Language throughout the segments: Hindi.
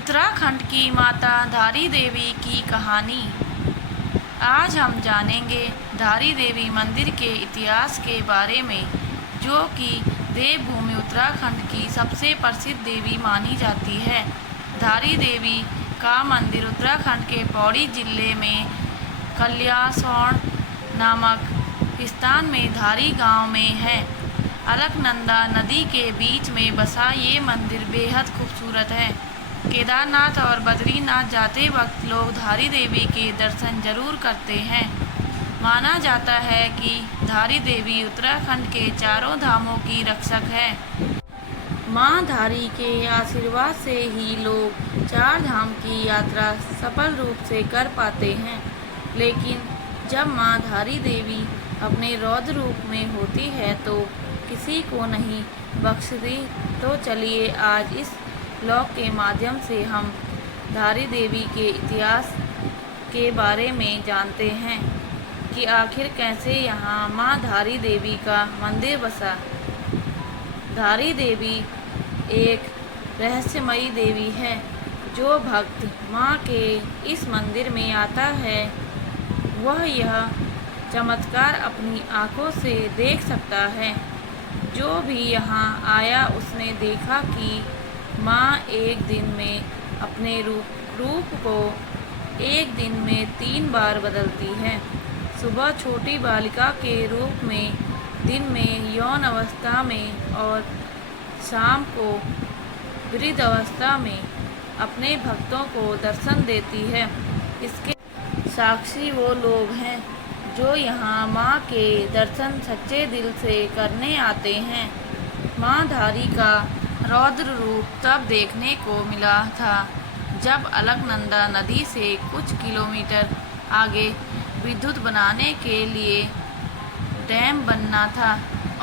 उत्तराखंड की माता धारी देवी की कहानी। आज हम जानेंगे धारी देवी मंदिर के इतिहास के बारे में, जो कि देवभूमि उत्तराखंड की सबसे प्रसिद्ध देवी मानी जाती है। धारी देवी का मंदिर उत्तराखंड के पौड़ी जिले में कल्याणसौड़ नामक स्थान में धारी गांव में है। अलकनंदा नदी के बीच में बसा ये मंदिर बेहद खूबसूरत है। केदारनाथ और बद्रीनाथ जाते वक्त लोग धारी देवी के दर्शन जरूर करते हैं। माना जाता है कि धारी देवी उत्तराखंड के चारों धामों की रक्षक है। मां धारी के आशीर्वाद से ही लोग चार धाम की यात्रा सफल रूप से कर पाते हैं। लेकिन जब मां धारी देवी अपने रौद्र रूप में होती है तो किसी को नहीं बख्शती। तो चलिए आज इस ब्लॉग के माध्यम से हम धारी देवी के इतिहास के बारे में जानते हैं कि आखिर कैसे यहाँ माँ धारी देवी का मंदिर बसा। धारी देवी एक रहस्यमयी देवी है। जो भक्त माँ के इस मंदिर में आता है वह यह चमत्कार अपनी आँखों से देख सकता है। जो भी यहाँ आया उसने देखा कि माँ एक दिन में अपने रूप को एक दिन में 3 बार बदलती है। सुबह छोटी बालिका के रूप में, दिन में यौन अवस्था में और शाम को वृद्ध अवस्था में अपने भक्तों को दर्शन देती है। इसके साक्षी वो लोग हैं जो यहाँ माँ के दर्शन सच्चे दिल से करने आते हैं। माँ धारी का रौद्र रूप तब देखने को मिला था जब अलकनंदा नदी से कुछ किलोमीटर आगे विद्युत बनाने के लिए डैम बनना था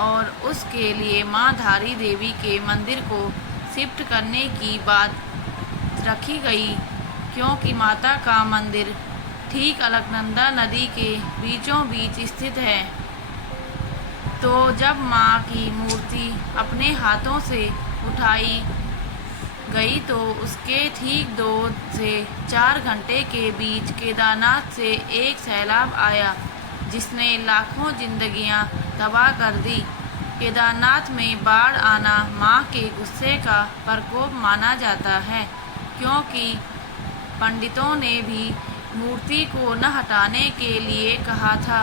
और उसके लिए माँ धारी देवी के मंदिर को शिफ्ट करने की बात रखी गई, क्योंकि माता का मंदिर ठीक अलकनंदा नदी के बीचों बीच स्थित है। तो जब माँ की मूर्ति अपने हाथों से उठाई गई तो उसके ठीक 2 से 4 घंटे के बीच केदारनाथ से एक सैलाब आया जिसने लाखों जिंदगियां तबाह कर दी। केदारनाथ में बाढ़ आना माँ के गुस्से का प्रकोप माना जाता है, क्योंकि पंडितों ने भी मूर्ति को न हटाने के लिए कहा था,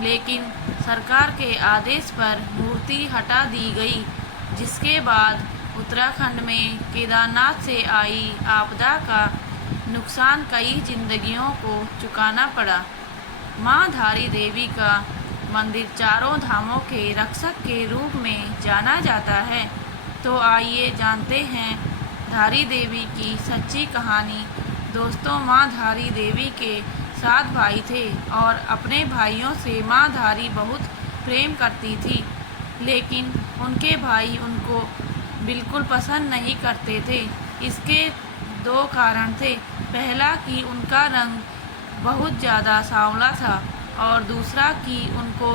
लेकिन सरकार के आदेश पर मूर्ति हटा दी गई। जिसके बाद उत्तराखंड में केदारनाथ से आई आपदा का नुकसान कई जिंदगियों को चुकाना पड़ा। माँ धारी देवी का मंदिर चारों धामों के रक्षक के रूप में जाना जाता है। तो आइए जानते हैं धारी देवी की सच्ची कहानी। दोस्तों, माँ धारी देवी के 7 भाई थे और अपने भाइयों से माँ धारी बहुत प्रेम करती थी, लेकिन उनके भाई उनको बिल्कुल पसंद नहीं करते थे। इसके 2 कारण थे। पहला कि उनका रंग बहुत ज़्यादा सांवला था और दूसरा कि उनको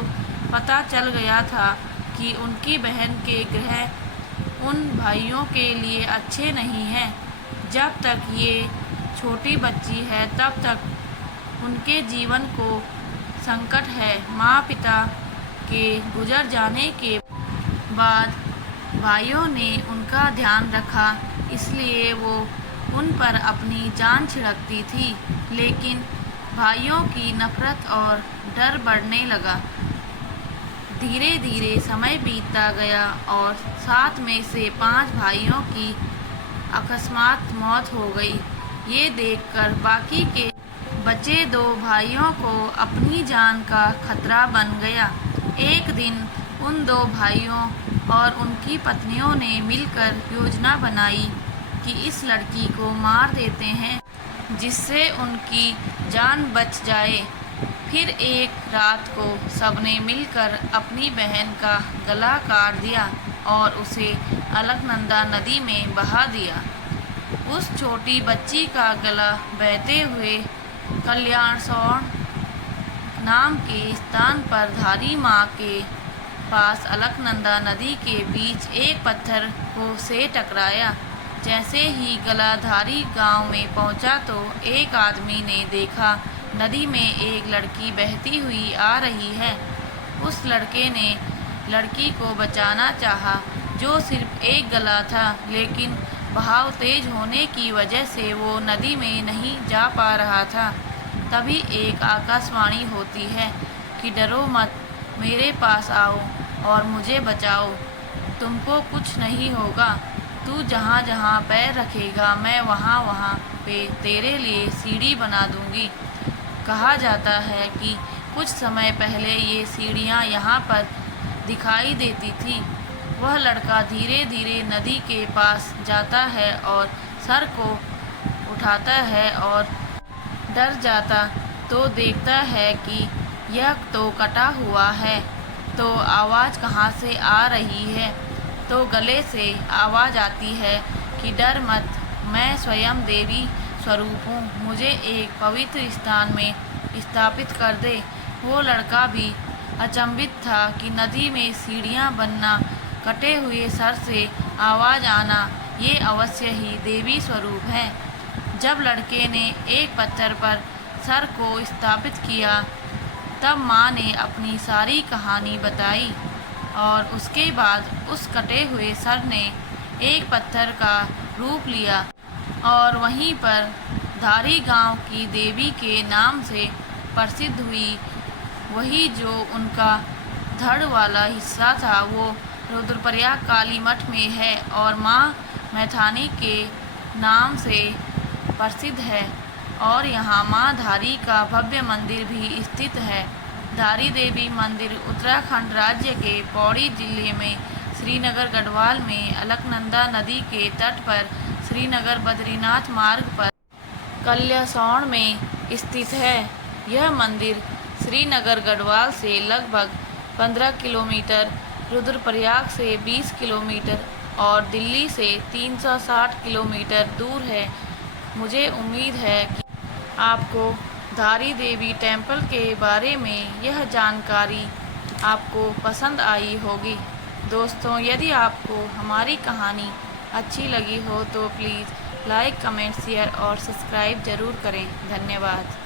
पता चल गया था कि उनकी बहन के ग्रह उन भाइयों के लिए अच्छे नहीं हैं। जब तक ये छोटी बच्ची है तब तक उनके जीवन को संकट है। माँ पिता के गुजर जाने के बाद भाइयों ने उनका ध्यान रखा, इसलिए वो उन पर अपनी जान छिड़कती थी। लेकिन भाइयों की नफरत और डर बढ़ने लगा। धीरे धीरे समय बीतता गया और 7 में से 5 भाइयों की अकस्मात मौत हो गई। ये देखकर बाकी के बचे 2 भाइयों को अपनी जान का खतरा बन गया। एक दिन उन 2 भाइयों और उनकी पत्नियों ने मिलकर योजना बनाई कि इस लड़की को मार देते हैं जिससे उनकी जान बच जाए। फिर एक रात को सबने मिलकर अपनी बहन का गला काट दिया और उसे अलकनंदा नदी में बहा दिया। उस छोटी बच्ची का गला बहते हुए कल्याणसौड़ नाम के स्थान पर धारी माँ के पास अलकनंदा नदी के बीच एक पत्थर को से टकराया। जैसे ही गलाधारी गांव में पहुंचा तो एक आदमी ने देखा नदी में एक लड़की बहती हुई आ रही है। उस लड़के ने लड़की को बचाना चाहा, जो सिर्फ एक गला था, लेकिन बहाव तेज होने की वजह से वो नदी में नहीं जा पा रहा था। तभी एक आकाशवाणी होती है कि डरो मत, मेरे पास आओ और मुझे बचाओ, तुमको कुछ नहीं होगा। तू जहाँ जहाँ पैर रखेगा मैं वहाँ वहाँ पे तेरे लिए सीढ़ी बना दूँगी। कहा जाता है कि कुछ समय पहले ये सीढ़ियाँ यहाँ पर दिखाई देती थी। वह लड़का धीरे धीरे नदी के पास जाता है और सर को उठाता है और डर जाता तो देखता है कि यह तो कटा हुआ है, तो आवाज़ कहाँ से आ रही है? तो गले से आवाज़ आती है कि डर मत, मैं स्वयं देवी स्वरूप हूँ, मुझे एक पवित्र स्थान में स्थापित कर दे। वो लड़का भी अचंभित था कि नदी में सीढ़ियाँ बनना, कटे हुए सर से आवाज़ आना, ये अवश्य ही देवी स्वरूप है। जब लड़के ने एक पत्थर पर सर को स्थापित किया, तब माँ ने अपनी सारी कहानी बताई और उसके बाद उस कटे हुए सर ने एक पत्थर का रूप लिया और वहीं पर धारी गांव की देवी के नाम से प्रसिद्ध हुई। वही जो उनका धड़ वाला हिस्सा था वो रुद्रप्रयाग काली मठ में है और माँ मैथानी के नाम से प्रसिद्ध है और यहाँ माँ धारी का भव्य मंदिर भी स्थित है। धारी देवी मंदिर उत्तराखंड राज्य के पौड़ी जिले में श्रीनगर गढ़वाल में अलकनंदा नदी के तट पर श्रीनगर बद्रीनाथ मार्ग पर कल्यासौड़ में स्थित है। यह मंदिर श्रीनगर गढ़वाल से लगभग 15 किलोमीटर, रुद्रप्रयाग से 20 किलोमीटर और दिल्ली से 360 किलोमीटर दूर है। मुझे उम्मीद है कि आपको धारी देवी टेम्पल के बारे में यह जानकारी आपको पसंद आई होगी। दोस्तों, यदि आपको हमारी कहानी अच्छी लगी हो तो प्लीज़ लाइक, कमेंट, शेयर और सब्सक्राइब ज़रूर करें। धन्यवाद।